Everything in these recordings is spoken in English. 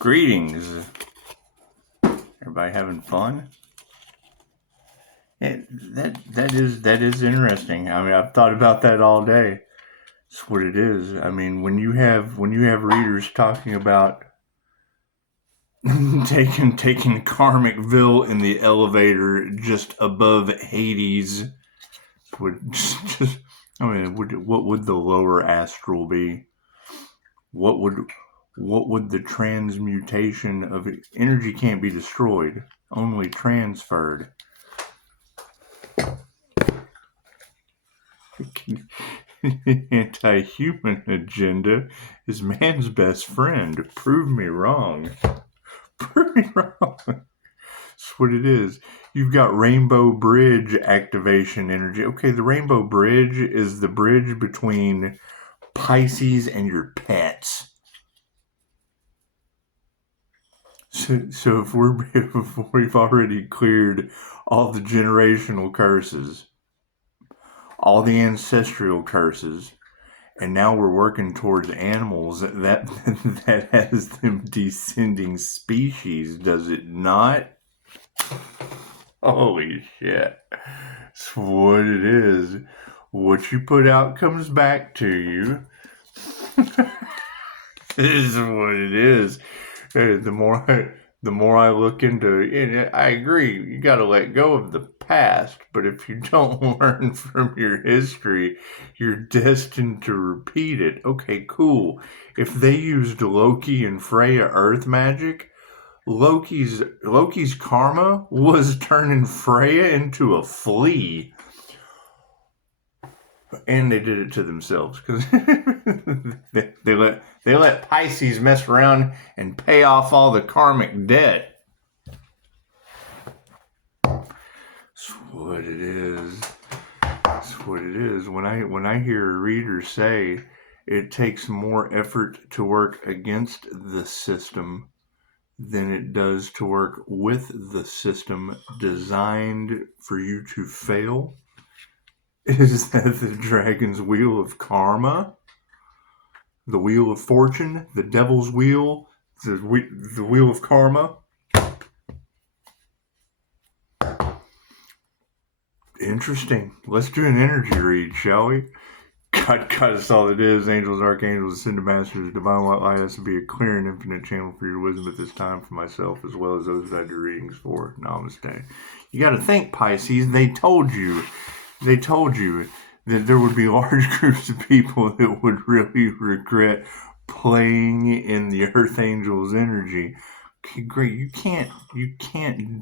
Greetings. Everybody having fun? That is interesting. I mean, I've thought about that all day. It's what it is. I mean, when you have readers talking about taking Karmicville in the elevator just above Hades, what would the lower astral be? What would the transmutation of energy can't be destroyed, only transferred? Anti-human agenda is man's best friend. Prove me wrong. Prove me wrong. That's what it is. You've got Rainbow Bridge activation energy. Okay, the Rainbow Bridge is the bridge between Pisces and your pets. So if we've already cleared all the generational curses, all the ancestral curses, and now we're working towards animals that has them descending species, does it not? Holy shit. That's what it is. What you put out comes back to you. This is what it is. The more I look into it, I agree, you got to let go of the past, but if you don't learn from your history, you're destined to repeat it. Okay, cool. If they used Loki and Freya earth magic, Loki's karma was turning Freya into a flea. And they did it to themselves because they let Pisces mess around and pay off all the karmic debt. That's what it is. That's what it is. When I hear a reader say it takes more effort to work against the system than it does to work with the system designed for you to fail, is that the dragon's wheel of karma, the wheel of fortune, the devil's wheel, the wheel of karma? Interesting. Let's do an energy read, shall we? God, that's all it is. Angels, archangels, ascended masters, divine white light has to be a clear and infinite channel for your wisdom at this time for myself as well as those that I do readings for. Namaste. You got to think, Pisces. They told you that there would be large groups of people that would really regret playing in the Earth Angel's energy. Okay, great. You can't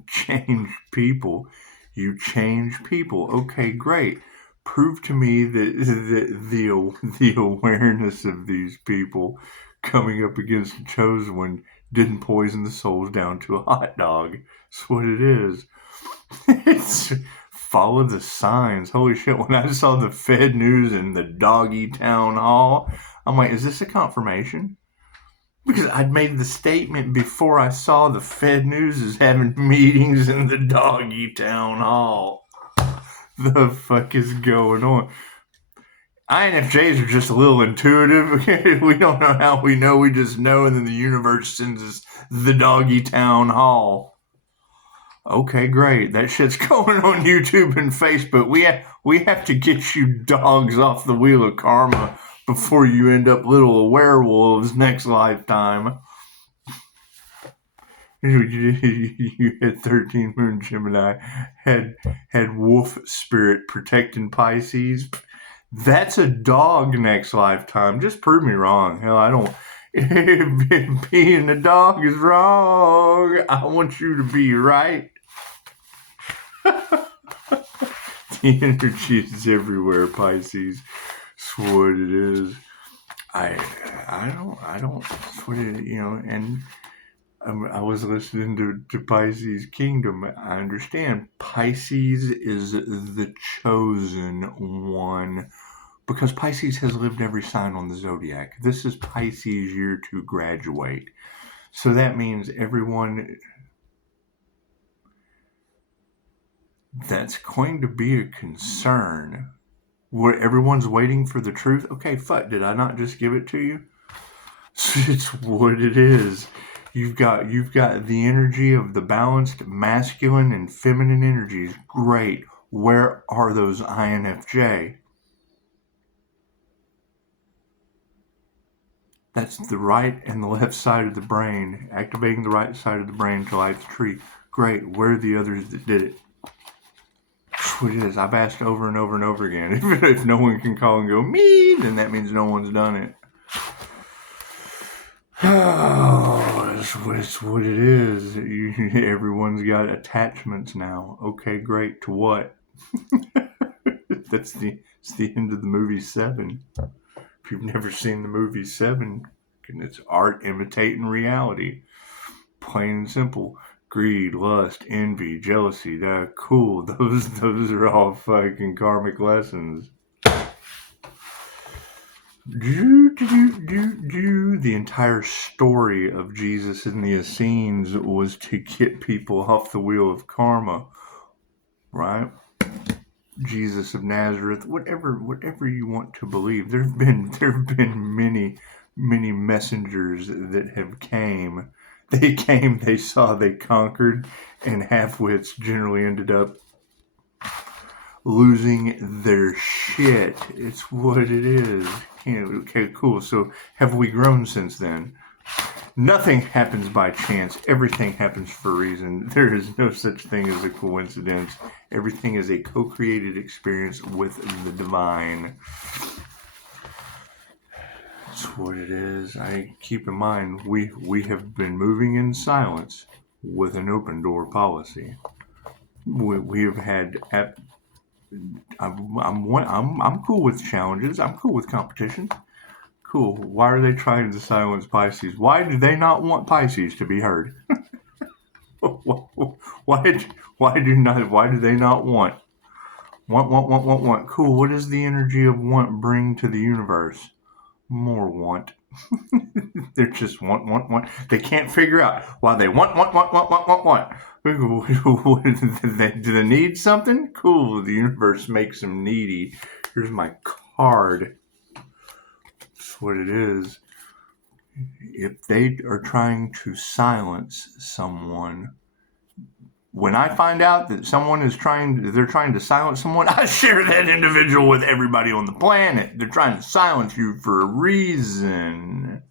change people. You change people. Okay, great. Prove to me that the awareness of these people coming up against the chosen one didn't poison the souls down to a hot dog. That's what it is. It's follow the signs. Holy shit, when I saw the Fed News and the doggy town hall, I'm like, is this a confirmation? Because I'd made the statement before I saw the Fed News is having meetings in the doggy town hall. The fuck is going on? INFJs are just a little intuitive. We don't know how we know, we just know, and then the universe sends us the doggy town hall. Okay, great. That shit's going on YouTube and Facebook. We have to get you dogs off the wheel of karma before you end up little werewolves next lifetime. You had 13 Moon Gemini, had wolf spirit protecting Pisces. That's a dog next lifetime. Just prove me wrong. Hell, I don't. Being a dog is wrong. I want you to be right. The energy is everywhere, Pisces. That's what it is. I don't. That's what it, and I was listening to Pisces Kingdom. I understand Pisces is the chosen one because Pisces has lived every sign on the zodiac. This is Pisces' year to graduate. So that means everyone that's going to be a concern where everyone's waiting for the truth. Okay, fuck, did I not just give it to you? It's what it is. You've got the energy of the balanced masculine and feminine energies. Great. Where are those INFJ? That's the right and the left side of the brain. Activating the right side of the brain to light the tree. Great. Where are the others that did it? What it is. I've asked over and over and over again. If no one can call and go, me, then that means no one's done it. Oh, that's what it is. Everyone's got attachments now. Okay, great. To what? It's the end of the movie Seven. If you've never seen the movie Seven, it's art imitating reality. Plain and simple. Greed, lust, envy, jealousy. Cool. Those are all fucking karmic lessons. The entire story of Jesus and the Essenes was to get people off the wheel of karma, right? Jesus of Nazareth, whatever you want to believe. There have been many messengers that have came. They came, they saw, they conquered, and half-wits generally ended up losing their shit. It's what it is. Okay, cool. So have we grown since then? Nothing happens by chance. Everything happens for a reason. There is no such thing as a coincidence. Everything is a co-created experience with the divine. That's what it is. I keep in mind, we have been moving in silence with an open door policy. We have had. I'm cool with challenges. I'm cool with competition. Cool. Why are they trying to silence Pisces? Why do they not want Pisces to be heard? Why do they not want? Want. Cool. What does the energy of want bring to the universe? More want. They're just want. They can't figure out why they want. Do they need something? Cool. The universe makes them needy. Here's my card. That's what it is. If they are trying to silence someone, when I find out that they're trying to silence someone, I share that individual with everybody on the planet. They're trying to silence you for a reason.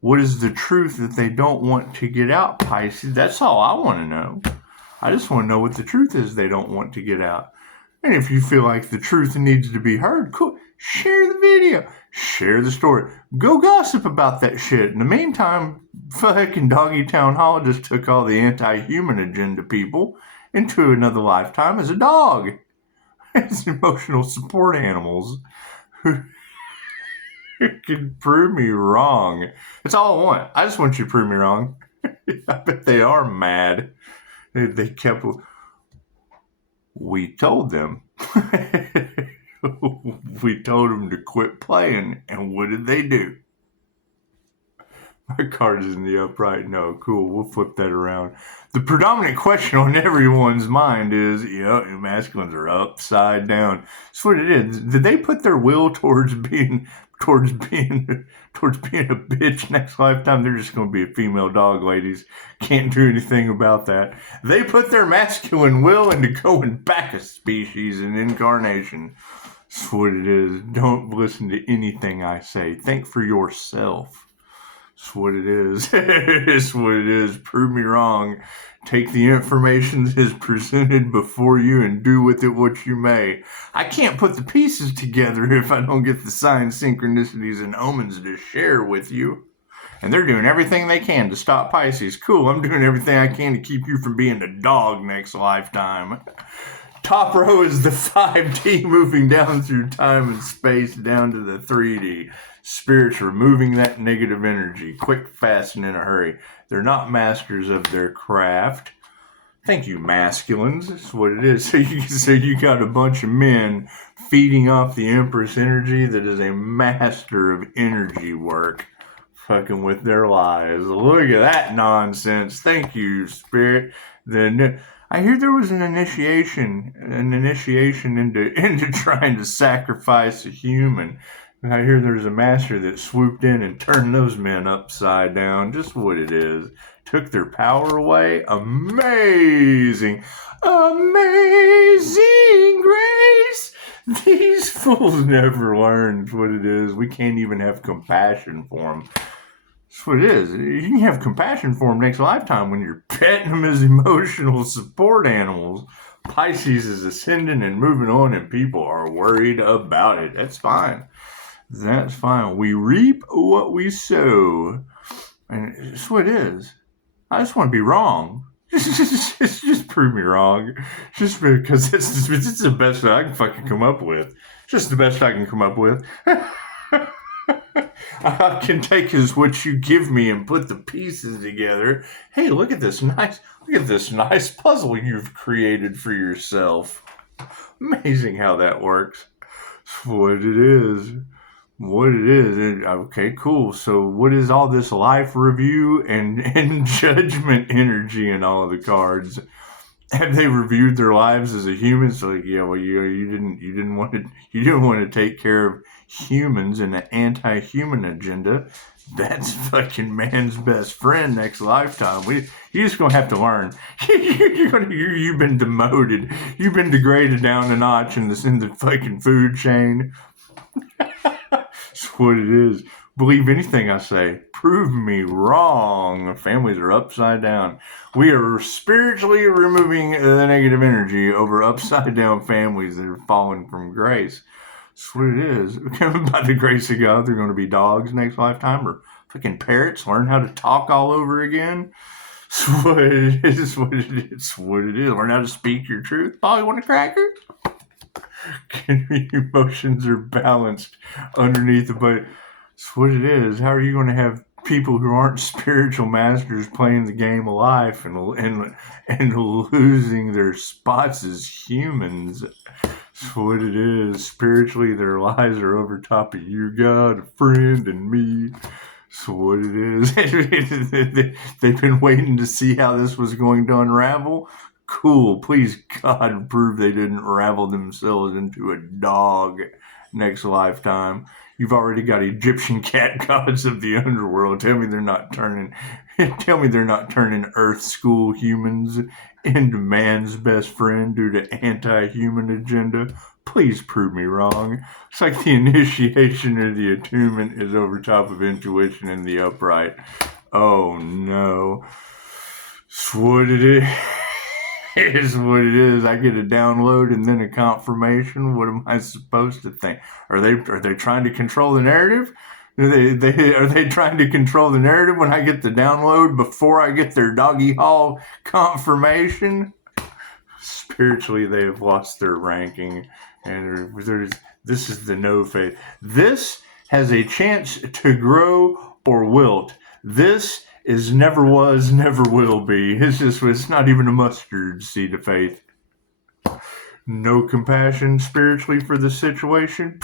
What is the truth that they don't want to get out, Pisces? That's all I want to know. I just want to know what the truth is they don't want to get out. And if you feel like the truth needs to be heard, cool. Share the video. Share the story. Go gossip about that shit. In the meantime, fucking Doggy Town Hall just took all the anti-human agenda people into another lifetime as a dog. As emotional support animals who can prove me wrong. That's all I want. I just want you to prove me wrong. I bet they are mad. They kept... We told them. We told them to quit playing, and what did they do? My card is in the upright. No, cool. We'll flip that around. The predominant question on everyone's mind is, masculines are upside down. That's what it is. Did they put their will towards being a bitch next lifetime? They're just going to be a female dog, ladies. Can't do anything about that. They put their masculine will into going back a species and incarnation. That's what it is. Don't listen to anything I say. Think for yourself. That's what it is. It's what it is. Prove me wrong. Take the information that is presented before you and do with it what you may. I can't put the pieces together if I don't get the signs, synchronicities, and omens to share with you. And they're doing everything they can to stop Pisces. Cool, I'm doing everything I can to keep you from being a dog next lifetime. Top row is the 5D moving down through time and space down to the 3D. Spirits removing that negative energy, quick, fast, and in a hurry. They're not masters of their craft. Thank you, masculines. That's what it is. So you got a bunch of men feeding off the Empress energy that is a master of energy work. Fucking with their lives. Look at that nonsense. Thank you, Spirit. I hear there was an initiation into trying to sacrifice a human. I hear there's a master that swooped in and turned those men upside down. Just what it is. Took their power away. Amazing. Amazing grace. These fools never learned what it is. We can't even have compassion for them. That's what it is. You can have compassion for them next lifetime when you're petting them as emotional support animals. Pisces is ascending and moving on, and people are worried about it. That's fine. That's fine. We reap what we sow. And that's what it is. I just want to be wrong. just prove me wrong. Just because it's the best I can fucking come up with. Just the best I can come up with. I can take is what you give me and put the pieces together. Hey, look at this nice puzzle you've created for yourself. Amazing how that works. That's what it is. What it is. Okay, cool. So what is all this life review and judgment energy in all of the cards? Have they reviewed their lives as a human? So like, yeah, well, you didn't want to take care of humans and the anti-human agenda. That's fucking man's best friend next lifetime. You're just gonna have to learn. You've been demoted. You've been degraded down a notch in the fucking food chain. That's what it is. Believe anything I say. Prove me wrong. Families are upside down. We are spiritually removing the negative energy over upside down families that are fallen from grace. That's what it is. By the grace of God, they're going to be dogs next lifetime or fucking parrots. Learn how to talk all over again. That's what it is. What it is. What it is. Learn how to speak your truth. Paul, you want a cracker? Your emotions are balanced underneath the body. That's what it is. How are you going to have people who aren't spiritual masters playing the game of life and losing their spots as humans? That's what it is. Spiritually, their lives are over top of you, God, a friend, and me. That's what it is. They've been waiting to see how this was going to unravel. Cool. Please, God, prove they didn't ravel themselves into a dog next lifetime. You've already got Egyptian cat gods of the underworld. Tell me they're not turning Earth school humans into man's best friend due to anti-human agenda. Please prove me wrong. It's like the initiation or the attunement is over top of intuition in the upright. Oh no. It's what it is. Is what it is. I get a download and then a confirmation. What am I supposed to think? Are they trying to control the narrative? Are they trying to control the narrative when I get the download before I get their doggy hall confirmation? Spiritually, they have lost their ranking, and this is the no faith. This has a chance to grow or wilt. This is never was, never will be. It's not even a mustard seed of faith. No compassion spiritually for the situation.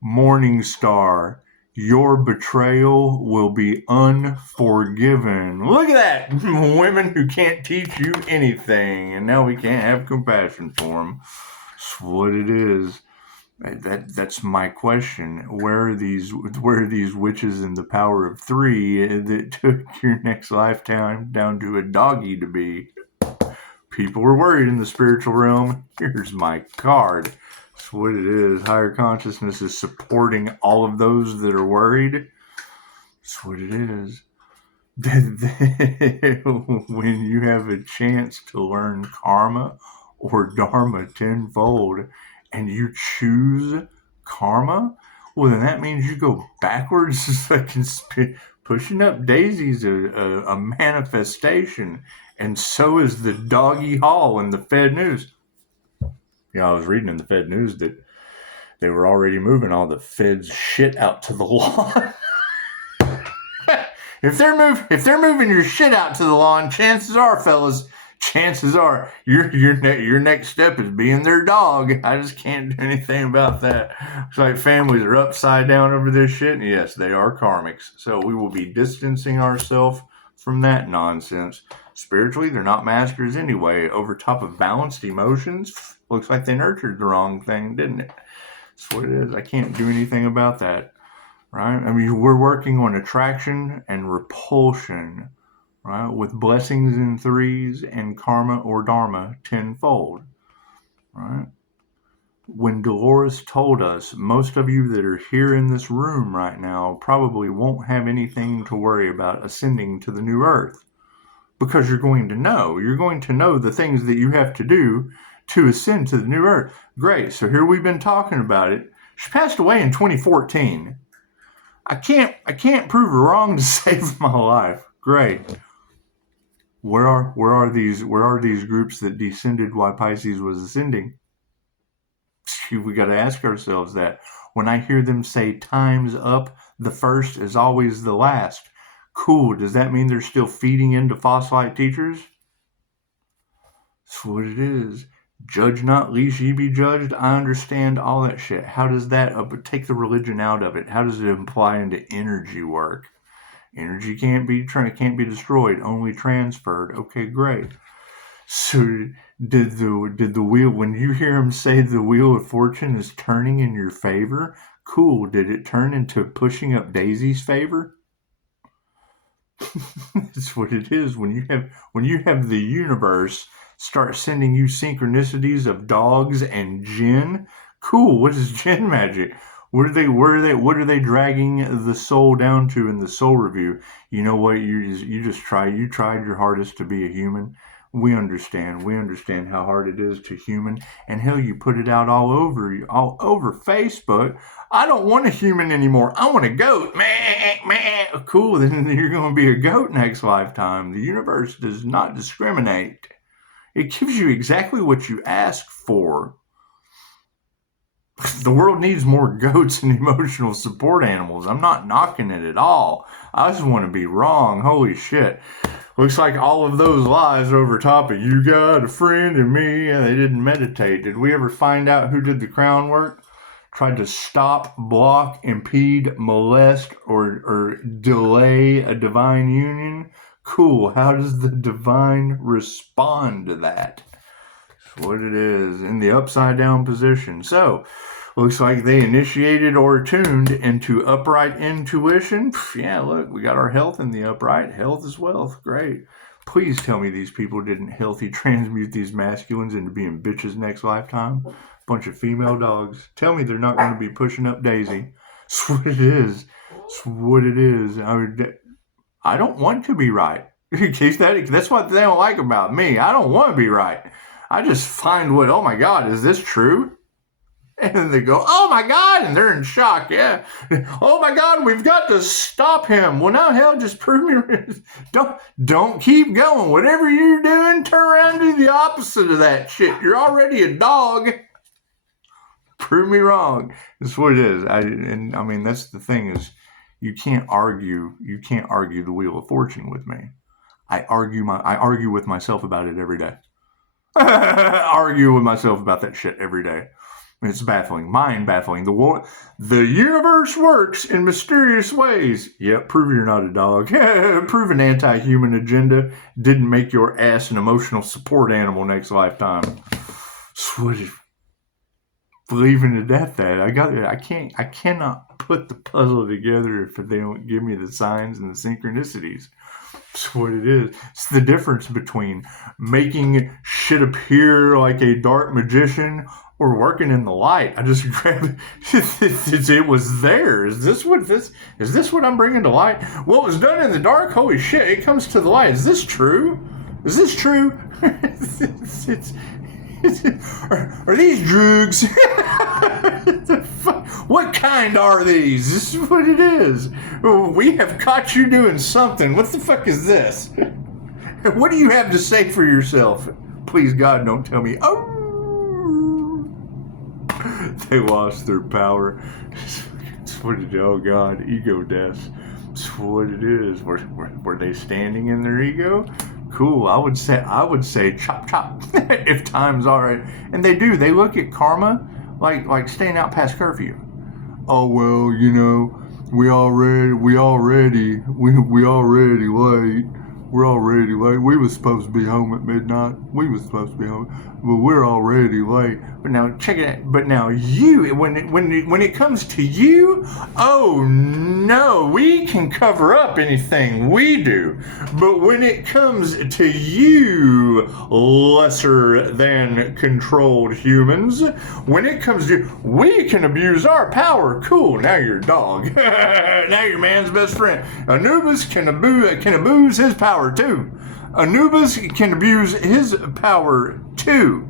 Morning star, your betrayal will be unforgiven. Look at that! Women who can't teach you anything, and now we can't have compassion for them. That's what it is. That's my question. Where are these witches in the power of 3 that took your next lifetime down to a doggy to be? People were worried in the spiritual realm. Here's my card. That's what it is. Higher consciousness is supporting all of those that are worried. That's what it is. When you have a chance to learn karma or dharma tenfold, and you choose karma, well, then that means you go backwards. It's like pushing up daisies, a manifestation, and so is the doggy hall in the Fed News. I was reading in the Fed News that they were already moving all the Fed's shit out to the lawn. If they're moving your shit out to the lawn, chances are, fellas, your next step is being their dog. I just can't do anything about that. It's like families are upside down over this shit, and yes, they are karmics. So we will be distancing ourselves from that nonsense. Spiritually, they're not masters anyway. Over top of balanced emotions, looks like they nurtured the wrong thing, didn't it? That's what it is. I can't do anything about that, right? I mean, we're working on attraction and repulsion, right? With blessings in threes and karma or dharma tenfold, right? When Dolores told us, most of you that are here in this room right now probably won't have anything to worry about ascending to the new earth, because you're going to know. You're going to know the things that you have to do to ascend to the new earth. Great. So here we've been talking about it. She passed away in 2014. I can't prove her wrong to save my life. Great. Where are these groups that descended while Pisces was ascending? We got to ask ourselves that. When I hear them say time's up, the first is always the last. Cool. Does that mean they're still feeding into fossilite teachers? That's what it is. Judge not, lest ye be judged. I understand all that shit. How does that take the religion out of it? How does it imply into energy work? Energy can't be destroyed, only transferred. Okay, great. So did the wheel, when you hear him say the wheel of fortune is turning in your favor, cool. Did it turn into pushing up Daisy's favor? That's what it is. When you have the universe start sending you synchronicities of dogs and jinn, cool. What is jinn magic? What are they dragging the soul down to in the soul review? You know what? You tried your hardest to be a human. We understand how hard it is to human, and hell, you put it out all over Facebook. I don't want a human anymore. I want a goat. Meh. Cool, then you're going to be a goat next lifetime. The universe does not discriminate. It gives you exactly what you ask for. The world needs more goats and emotional support animals. I'm not knocking it at all. I just want to be wrong. Holy shit. Looks like all of those lies over top of you got a friend in me, and they didn't meditate. Did we ever find out who did the crown work? Tried to stop, block, impede, molest, or delay a divine union? Cool. How does the divine respond to that? That's what it is in the upside down position. So, looks like they initiated or tuned into upright intuition. Yeah, look, we got our health in the upright. Health is wealth. Great. Please tell me these people didn't healthy transmute these masculines into being bitches next lifetime. Bunch of female dogs. Tell me they're not going to be pushing up Daisy. That's what it is. That's what it is. I don't want to be right. That's what they don't like about me. I don't want to be right. I just find oh my God, is this true? And then they go, oh my God, and they're in shock. Yeah. Oh my God, we've got to stop him. Well, now, hell, just prove me. Don't keep going. Whatever you're doing, turn around and do the opposite of that shit. You're already a dog. Prove me wrong. That's what it is. I mean, that's the thing is, you can't argue the Wheel of Fortune with me. I argue with myself about it every day. I argue with myself about that shit every day. It's baffling, mind-baffling. The universe works in mysterious ways. Yep, prove you're not a dog. Prove an anti-human agenda didn't make your ass an emotional support animal next lifetime. Believing to death that I cannot put the puzzle together if they don't give me the signs and the synchronicities. That's what it is. It's the difference between making shit appear like a dark magician or working in the light. I just grabbed it. It was there. Is this what I'm bringing to light? What was done in the dark? Holy shit! It comes to the light. Is this true? Is this true? Are these drugs? What kind are these? This is what it is. We have caught you doing something. What the fuck is this? What do you have to say for yourself? Please, God, don't tell me. Oh, they lost their power. It's what it is. Oh God, ego deaths. It's what it is. Were they standing in their ego? Cool. I would say chop chop if time's alright. And they do. They look at karma like staying out past curfew. Oh well, you know, we already late. We're already late. We were supposed to be home at midnight. We were supposed to be home, but we're already late. But now check it out. But now you, when it comes to you, oh no, we can cover up anything we do. But when it comes to you, lesser than controlled humans, when it comes to we can abuse our power. Cool. Now you're a dog. Now you're man's best friend. Anubis can abuse his power too. Anubis can abuse his power too.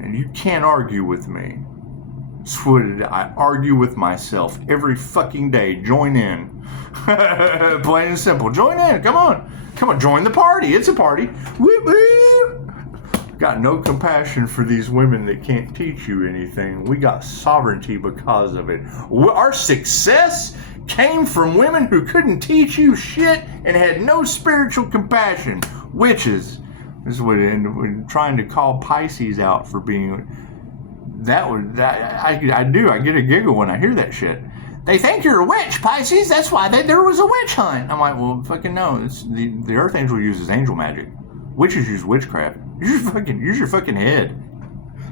And you can't argue with me. I argue with myself every fucking day. Join in. Plain and simple. Join in. Come on. Come on, join the party. It's a party. Woo woo. Got no compassion for these women that can't teach you anything. We got sovereignty because of it. Our success came from women who couldn't teach you shit and had no spiritual compassion. Witches. This is what and trying to call Pisces out for being I get a giggle when I hear that shit. They think you're a witch, Pisces. That's why there was a witch hunt. I'm like, well, fucking no. It's the Earth Angel uses angel magic. Witches use witchcraft. Use your fucking head.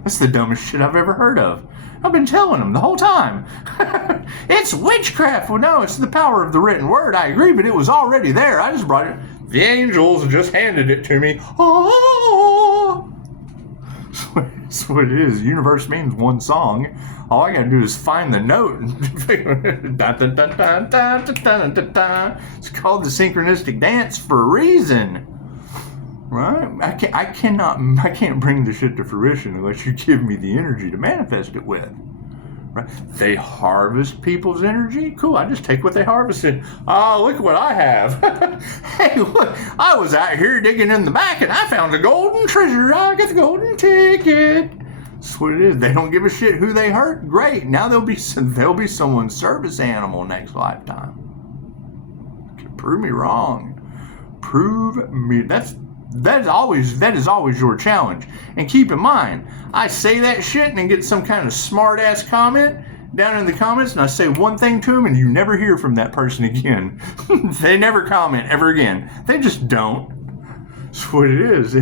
That's the dumbest shit I've ever heard of. I've been telling them the whole time. It's witchcraft. Well, no, it's the power of the written word. I agree, but it was already there. I just brought it. The angels just handed it to me. Oh. That's what it is. Universe means one song. All I gotta do is find the note. It's called the synchronistic dance for a reason. Right? I can't bring the shit to fruition unless you give me the energy to manifest it with. Right? They harvest people's energy? Cool, I just take what they harvested. Oh, look what I have. Hey, look, I was out here digging in the back and I found a golden treasure. I got the golden ticket. That's what it is. They don't give a shit who they hurt. Great. Now they'll be someone's service animal next lifetime. Prove me wrong. Prove me. That is always your challenge. And keep in mind, I say that shit and then get some kind of smart ass comment down in the comments, and I say one thing to them, and you never hear from that person again. They never comment ever again. They just don't. That's what it is.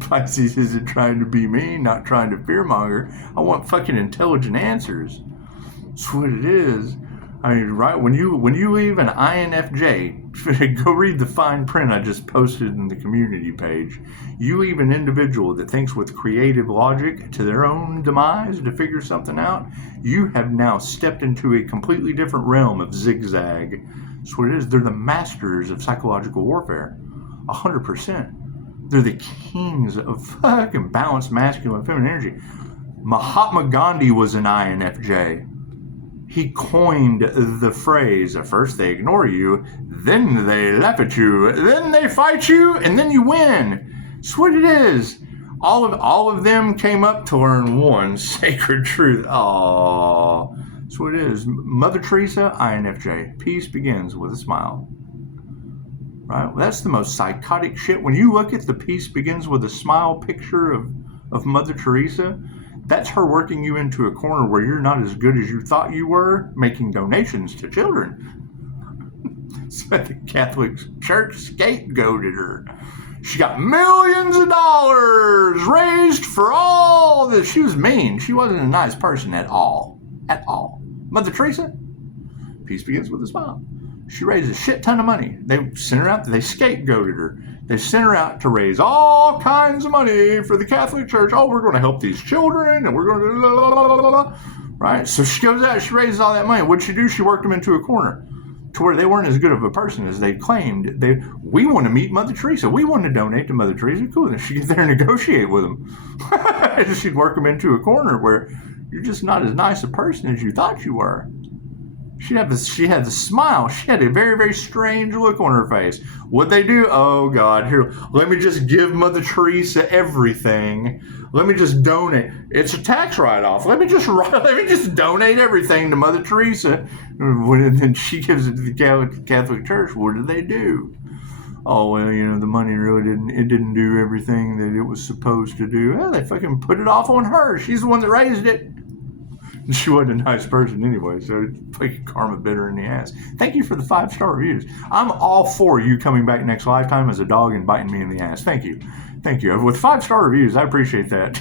Pisces isn't trying to be mean, not trying to fearmonger. I want fucking intelligent answers. That's what it is. I mean, right, when you leave an INFJ, go read the fine print I just posted in the community page. You leave an individual that thinks with creative logic to their own demise to figure something out, you have now stepped into a completely different realm of zigzag. That's what it is. They're the masters of psychological warfare. 100%. They're the kings of fucking balanced masculine and feminine energy. Mahatma Gandhi was an INFJ. He coined the phrase, first they ignore you, then they laugh at you, then they fight you, and then you win. That's what it is. All of them came up to learn one sacred truth. Aww. That's what it is. Mother Teresa, INFJ. Peace begins with a smile. Right? Well, that's the most psychotic shit. When you look at the peace begins with a smile picture of Mother Teresa, that's her working you into a corner where you're not as good as you thought you were, making donations to children. So the Catholic Church scapegoated her. She got millions of dollars raised for all this. She was mean. She wasn't a nice person at all. At all. Mother Teresa, peace begins with a smile. She raised a shit ton of money. They sent her out. They scapegoated her. They sent her out to raise all kinds of money for the Catholic Church. Oh, we're going to help these children, and we're going to blah, blah, blah, blah. Right? So she goes out. She raises all that money. What'd she do? She worked them into a corner to where they weren't as good of a person as they claimed. We want to meet Mother Teresa. We want to donate to Mother Teresa. Cool. Then she'd get there and negotiate with them. She'd work them into a corner where you're just not as nice a person as you thought you were. She had the smile. She had a very, very strange look on her face. What'd they do? Oh, God. Here, let me just give Mother Teresa everything. Let me just donate. It's a tax write-off. Let me just donate everything to Mother Teresa. And then she gives it to the Catholic Church. What did they do? Oh, well, the money really didn't do everything that it was supposed to do. Well, they fucking put it off on her. She's the one that raised it. She wasn't a nice person anyway, so fucking karma bit her in the ass. Thank you for the 5-star reviews. I'm all for you coming back next lifetime as a dog and biting me in the ass. Thank you. Thank you. With 5-star reviews, I appreciate that.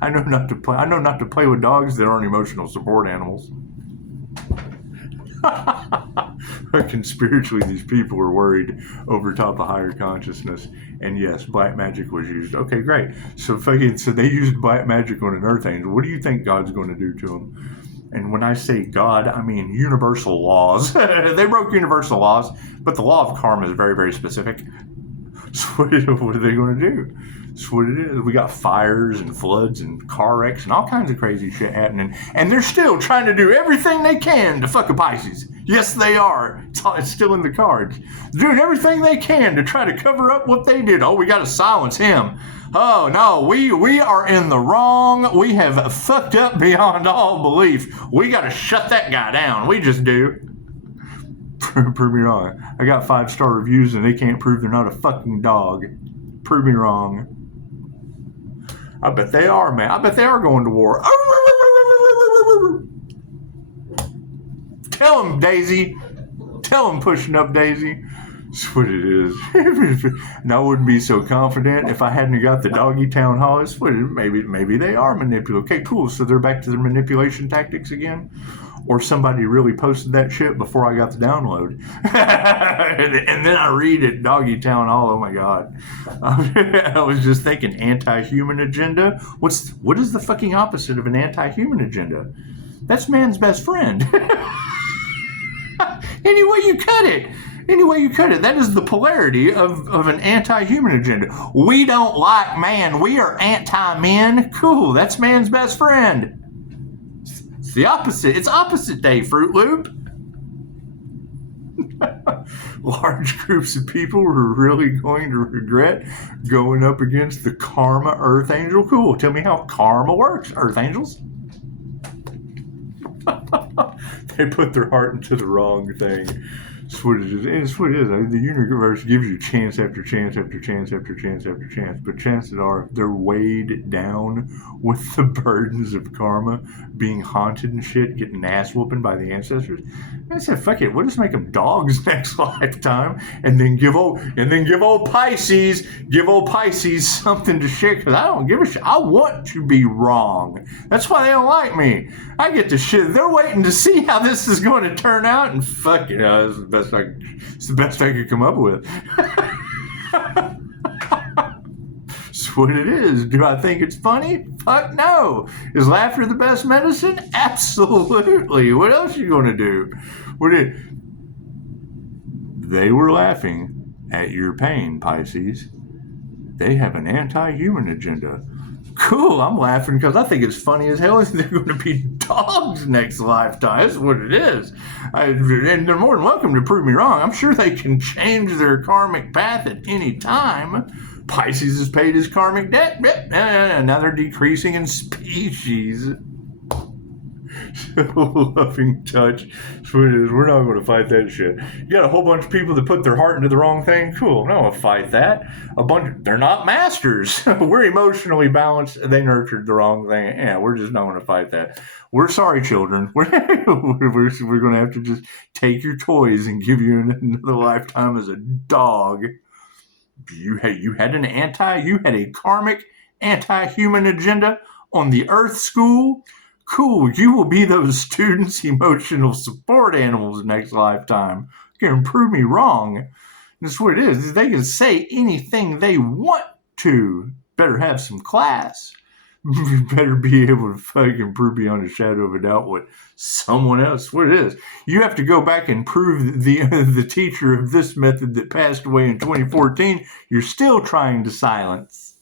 I know not to play. I know not to play with dogs that aren't emotional support animals. Fucking spiritually, these people were worried over top of higher consciousness, and yes, black magic was used. Okay, great. So they used black magic on an earth angel. What do you think God's going to do to them? And when I say God, I mean universal laws. They broke universal laws, but the law of karma is very, very specific. So what are they going to do? That's what it is. We got fires and floods and car wrecks and all kinds of crazy shit happening. And they're still trying to do everything they can to fuck a Pisces. Yes, they are. It's still in the cards. They're doing everything they can to try to cover up what they did. Oh, we got to silence him. Oh, no, we are in the wrong. We have fucked up beyond all belief. We got to shut that guy down. We just do. Prove me wrong. I got 5-star reviews and they can't prove they're not a fucking dog. Prove me wrong. I bet they are, man. I bet they are going to war. Tell them, Daisy. Tell them, pushing up, Daisy. That's what it is. And I wouldn't be so confident if I hadn't got the doggy town hall. Maybe they are manipulative. Okay, cool. So they're back to their manipulation tactics again? Or somebody really posted that shit before I got the download. And then I read it, Doggy Town Hall. Oh my God. I was just thinking, anti-human agenda? What is the fucking opposite of an anti-human agenda? That's man's best friend. Any way you cut it. Any way you cut it. That is the polarity of an anti-human agenda. We don't like man. We are anti-men. Cool. That's man's best friend. It's the opposite. It's opposite day, Fruit Loop. Large groups of people were really going to regret going up against the karma Earth Angel. Cool. Tell me how karma works, Earth Angels. They put their heart into the wrong thing. That's what it is. It's what it is. The universe gives you chance after chance after chance after chance after chance. But chances are they're weighed down with the burdens of karma, being haunted and shit, getting ass whooping by the ancestors. And I said, fuck it, we'll just make them dogs next lifetime, and then give old Pisces something to shit. Because I don't give a shit. I want to be wrong. That's why they don't like me. I get the shit. They're waiting to see how this is going to turn out, and fuck it, it's the best I could come up with. It's what it is. Do I think it's funny? Fuck no. Is laughter the best medicine? Absolutely. What else are you going to do? They were laughing at your pain, Pisces. They have an anti-human agenda. Cool, I'm laughing because I think it's funny as hell. They're going to be dogs next lifetime. That's what it is. And they're more than welcome to prove me wrong. I'm sure they can change their karmic path at any time. Pisces has paid his karmic debt. Now they're decreasing in species. Loving touch. That's what it is. We're not going to fight that shit. You got a whole bunch of people that put their heart into the wrong thing. Cool. I'm not going to fight that. They're not masters. We're emotionally balanced. They nurtured the wrong thing. Yeah, we're just not going to fight that. We're sorry, children. We're going to have to just take your toys and give you another lifetime as a dog. You had a karmic anti-human agenda on the Earth School. Cool, you will be those students' emotional support animals next lifetime. You can prove me wrong. That's what it is. They can say anything they want to. Better have some class. Better be able to fucking prove beyond a shadow of a doubt what someone else, what it is. You have to go back and prove the teacher of this method that passed away in 2014, you're still trying to silence.